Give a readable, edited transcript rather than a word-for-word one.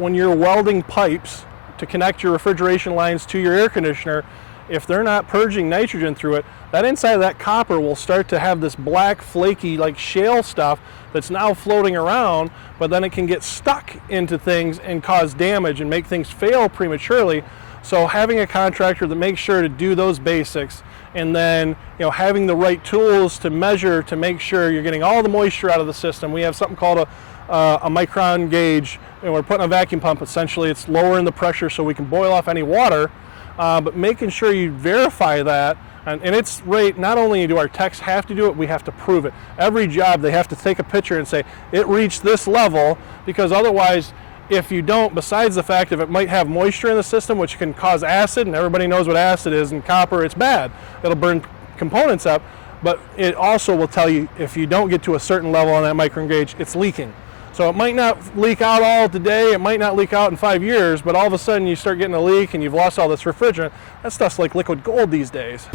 When you're welding pipes to connect your refrigeration lines to your air conditioner, if they're not purging nitrogen through it, that inside of that copper will start to have this black, flaky, like shale stuff that's now floating around, but then it can get stuck into things and cause damage and make things fail prematurely. So having a contractor that makes sure to do those basics, and then having the right tools to measure to make sure you're getting all the moisture out of the system. We have something called a micron gauge, and we're putting a vacuum pump. Essentially, it's lowering the pressure so we can boil off any water, but making sure you verify that. And it's right, not only do our techs have to do it, we have to prove it. Every job, they have to take a picture and say, it reached this level, because otherwise, if you don't, besides the fact that it might have moisture in the system, which can cause acid, and everybody knows what acid is, and copper, it's bad. It'll burn components up, but it also will tell you if you don't get to a certain level on that micron gauge, it's leaking. So it might not leak out all today, it might not leak out in 5 years, but all of a sudden you start getting a leak and you've lost all this refrigerant. That stuff's like liquid gold these days.